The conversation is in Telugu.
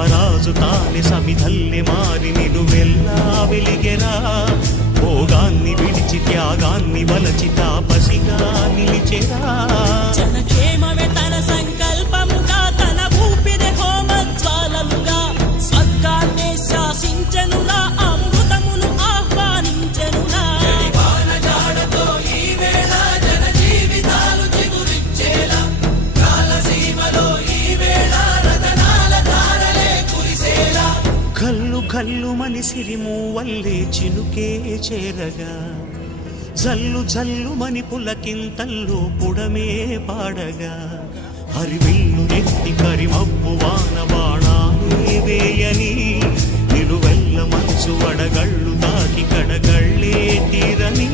మహారాజు తానే సమిధల్లె మారి నిలువెల్లా వెలిగెరా. భోగాన్ని విడిచి త్యాగాన్ని వలచి తాపసిగా నిలిచెరా. జనక్షేమమే తన సంకల్పముగా, తన ఊపిరి హోమజ్వాలలుగా, స్వర్గాన్నే శాసించెనురా, అమృతమును ఆహ్వానించెనురా. కల్లు కల్లు మని సిరిమూవల్లే చినుకే చేరగా, జల్లు జల్లు మని పులకింతల్లు పుడమే పాడగా, హరివిల్లు ఎత్తి కరిమబ్బు వాన బాణాలే వేయని, నిలువెల్ల మంచు వడగళ్ళు తాకి కడగళ్ళే తీరని.